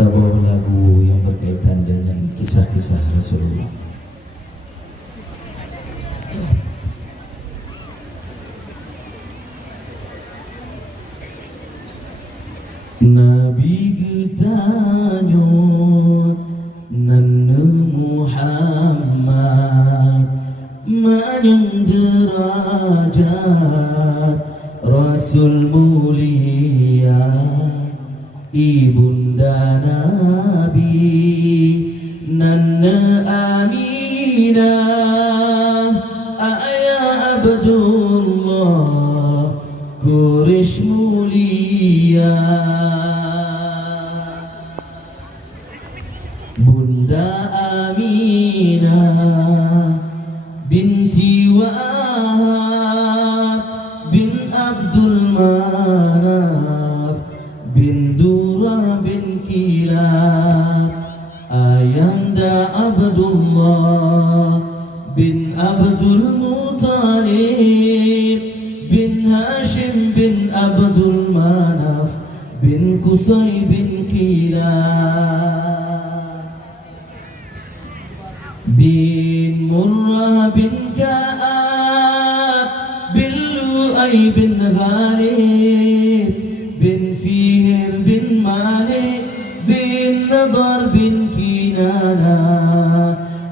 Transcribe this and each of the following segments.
sebuah lagu yang berkaitan dengan kisah-kisah Rasulullah. Nabi getanyo nana Muhammad manyang derajat Rasul mulia ibunda Nabi nana Aminah ayah Abdullah Quraisy mulia Bunda Aminah binti Wahab bin Abdul Manaf bin Durrah bin Kilab Ayanda Abdullah bin Abdul Muttalib bin Hashim bin Abdul Manaf bin Qusay bin Kilab bin Murrah bin Ka'ab bin Lu'ay bin Ghalib bin Fihr bin Malik bin Nadar bin Kinana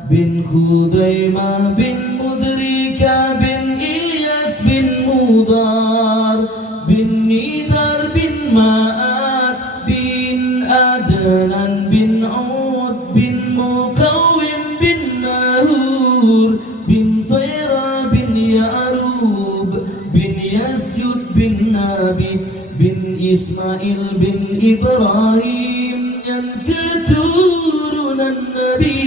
bin Khudaimah bin Mudrika bin Ilyas bin Mudar bin Nidar bin Ma'ad bin Adnan bin Ud bin Muqawwim bin Nahur bin Tayra bin Ya'rub bin Yasjud bin Nabid bin Ismail bin Ibrahim yang keturunan Nabi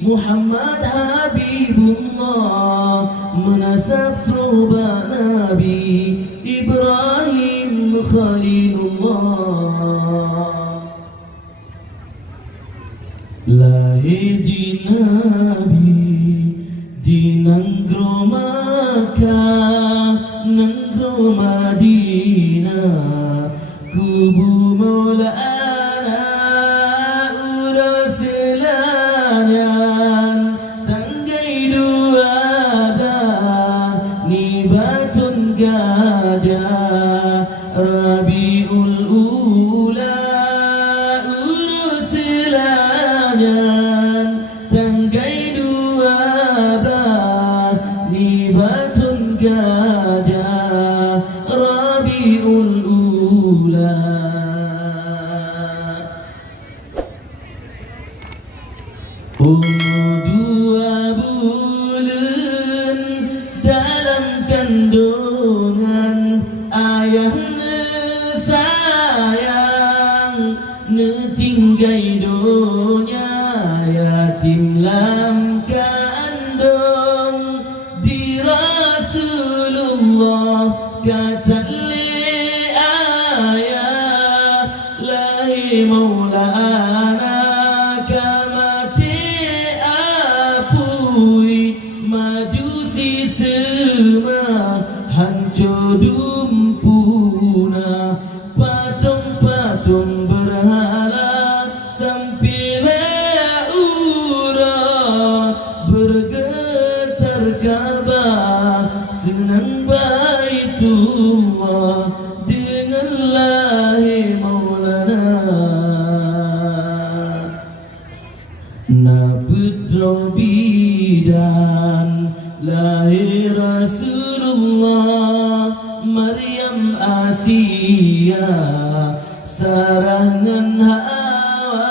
Muhammad Habibullah menasab troba Nabi Ibrahim Khalilullah lahir di Nabi di Nanggro Makkah Nanggro Madinah kubu Maulana Uraslanyan tanggai dua dah ni batun gajah Rabiul Ula Uraslanyan tanggai dua dah ni batun gajah Rabiul Ula dua bulan dalam kandungan ayahnya sayang netinggai dunia yatim lam kandung di Rasulullah kata li ayah lahi maulana majusi semua hancur dumpuna patung-patung berhala sampilnya ura bergetar Ka'bah senang Baitullah dengan lahi maulana na putra bidan lahir Rasulullah Maryam Asia Sarah ngan Hawa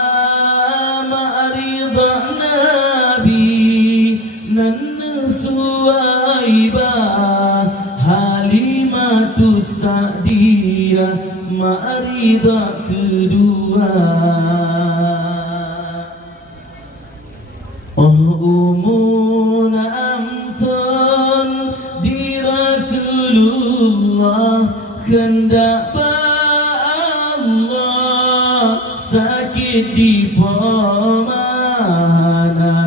ma'ridah Nabi nan Suwaibah Halimatus Sa'diyah ma'ridah kedua umuna amton di Rasulullah kendak Allah sakit di pemana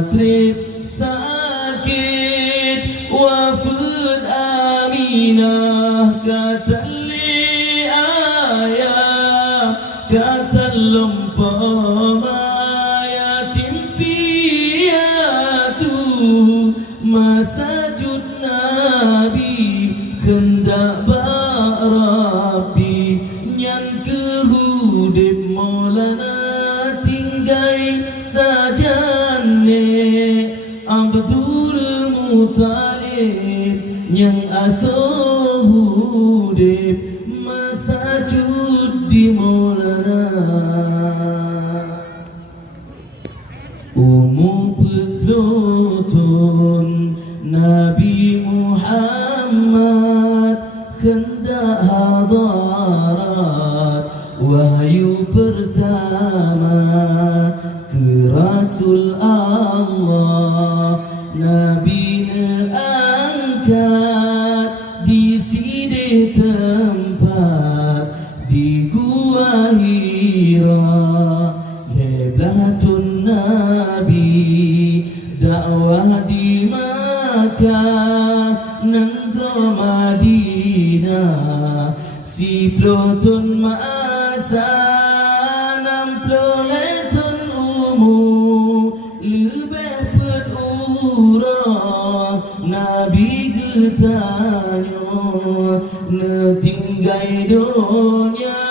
trip sakit wafud Aminah kata li ayah kata lo umpama yatim piatu masajud Nabi hendak barabi nyan kehudip Maulana tinggai sajane Abdul Muttalib yang asuh hudip masajud di Maulana Umu pelotun Nabi Muhammad hendak hadarat wahyu pertama ke Rasul Allah Nabi angkat di sini tempat di Gua Hira Leblatun Nabi dakwah di Makkah Nangro Madinah si pelotun masa namploletun umum lebih berurah Nabi ketanya netinggai dunia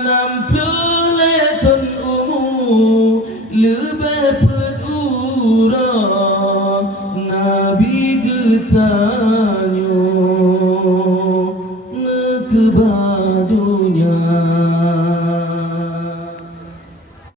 namploletun umum lebih berurah Nabi ketanya